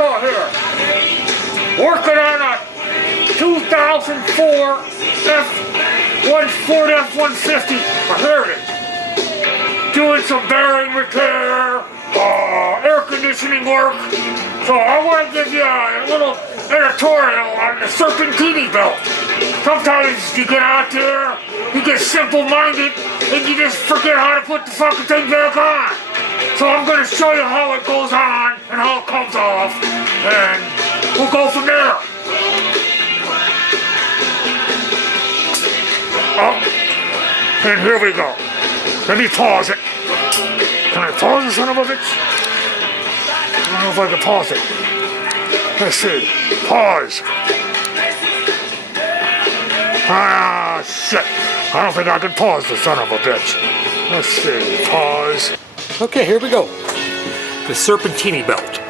Kirko here, working on a 2004 Ford F150. Here it is. Doing some bearing repair, air conditioning work. So I want to give you a little editorial on the serpentine belt. Sometimes you get out there, you get simple-minded, and you just forget how to put the fucking thing back on. So I'm going to show you how it goes on and how it comes off, and we'll go from there. Oh, and here we go. Let me pause it. Can I pause it, son of a bitch? I don't know if I can pause it. Let's see. Pause. Ah, shit. I don't think I can pause the son of a bitch. Let's see. Pause. Okay, here we go. The serpentine belt.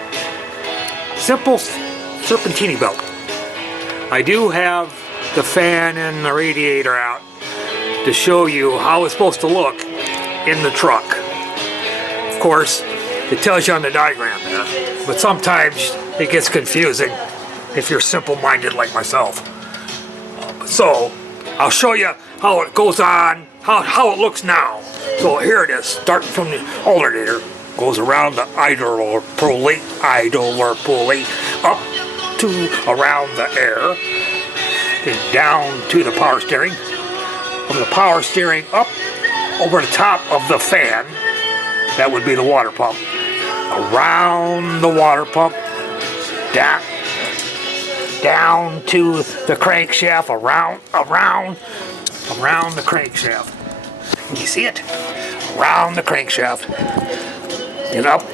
Simple serpentine belt. I do have the fan and the radiator out to show you how it's supposed to look in the truck. Of course, it tells you on the diagram there, but sometimes it gets confusing if you're simple-minded like myself. So, I'll show you how it goes on, how it looks now. So here it is, starting from the alternator, goes around the idler pulley, up to around the air, then down to the power steering. From the power steering up over the top of the fan, that would be the water pump, around the water pump, down to the crankshaft, around the crankshaft. You see it? Around the crankshaft, and up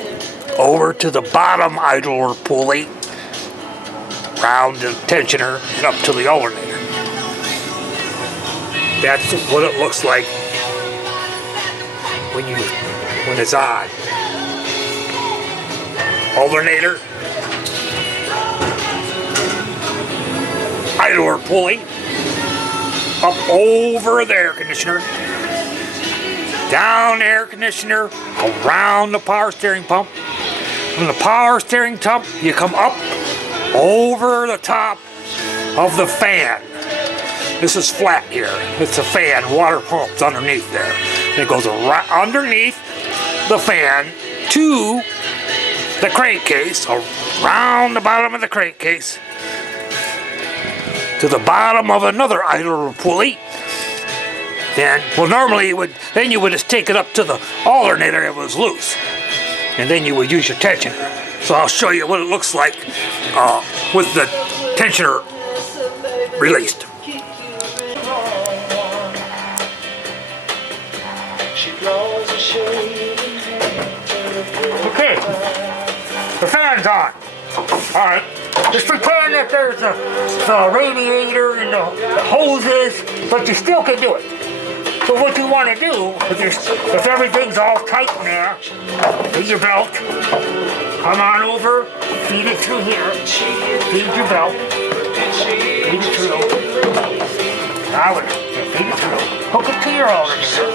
over to the bottom idler pulley, around the tensioner, and up to the alternator. That's what it looks like when it's on. Alternator, idler pulley, up over the air conditioner, down the air conditioner, around the power steering pump. From the power steering pump, you come up over the top of the fan. This is flat here. It's a fan, water pump's underneath there. It goes right underneath the fan to the crankcase, around the bottom of the crankcase, to the bottom of another idler pulley. Then, well, normally you would just take it up to the alternator if it was loose, and then you would use your tensioner. So I'll show you what it looks like with the tensioner released. Okay, the fan's on. All right, just pretend that there's the radiator and the hoses, but you still can do it. So what you want to do, if everything's all tight in there, in your belt, come on over, feed it through here, feed your belt, feed it through. Now feed it through. Hook it to your alternator.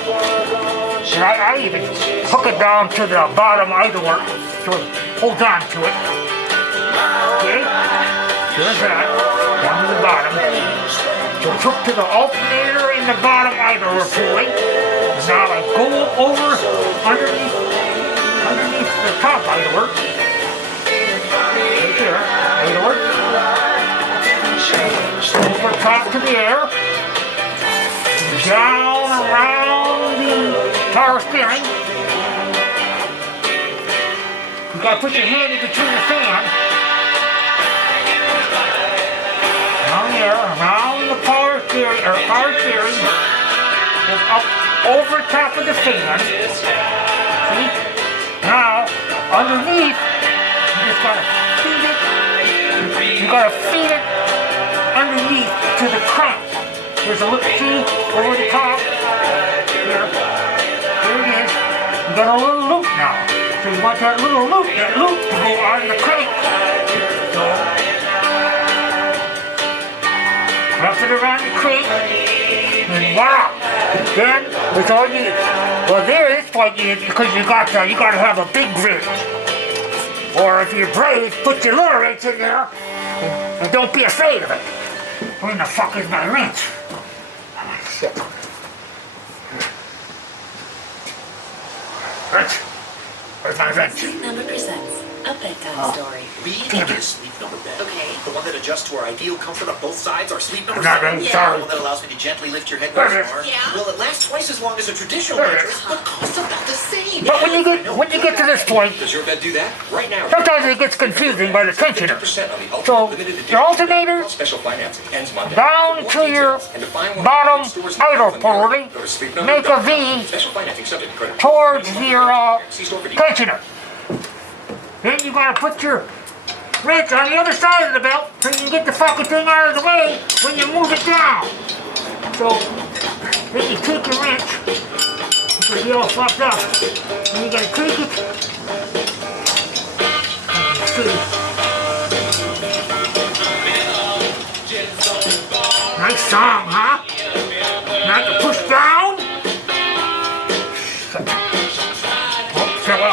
And I even hook it down to the bottom idler, so it holds on to it. Okay? There's that, down to the bottom. So it's hooked to the alternator in the bottom idler pulley. And now I go over underneath the top idler. Right there, idler. Over top to the air. Down around the power steering. You gotta put your hand in between the fan. Down there, around the power steering, and up over top of the fan. See? Now, underneath, you just gotta feed it. You gotta feed it underneath to the crank. There's a little key over the top. Here it is. You got a little loop now. So you want that loop to go on the crank. So, wrap it around the crank, and wow! Then it's all you. Well, there is what you, because you got to have a big grid. Or if you're brave, put your little wrench in there and don't be afraid of it. Where the fuck is my wrench? Oh, shit. Wrench. Where's my wrench? Sleep Number presents a bedtime story. We need a sleep number bed. Okay. The one that adjusts to our ideal comfort on both sides. Our sleep number I'm not set. ready, Yeah. sorry. The one that allows me to gently lift your head There when it you is. snore. Yeah. Well, it lasts twice as long as a traditional There it mattress, is. but costs about the same. But when you get to this point, Does your bed do that? Right now. sometimes it gets confusing by the tensioner. 50% on the ultra So, limited edition your alternator special financing ends Monday. down For more to your details and to find one bottom of the stores in idle California, pulley, go to sleepnumber.com. make a V Special financing subject to credit. towards your See store for details. tensioner. Then you gotta put your wrench on the other side of the belt so you can get the fucking thing out of the way when you move it down. So then you take your wrench because you're all fucked up. And you gotta take it. See. Nice song, huh? Now to push down. Oh, fell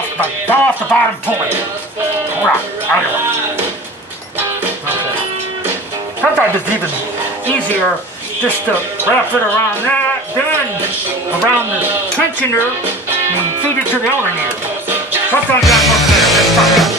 off the bottom pulley. Hold on, out of it. Okay. Sometimes it's even easier just to wrap it around that, then around the tensioner and feed it to the alternator. Sometimes that works better.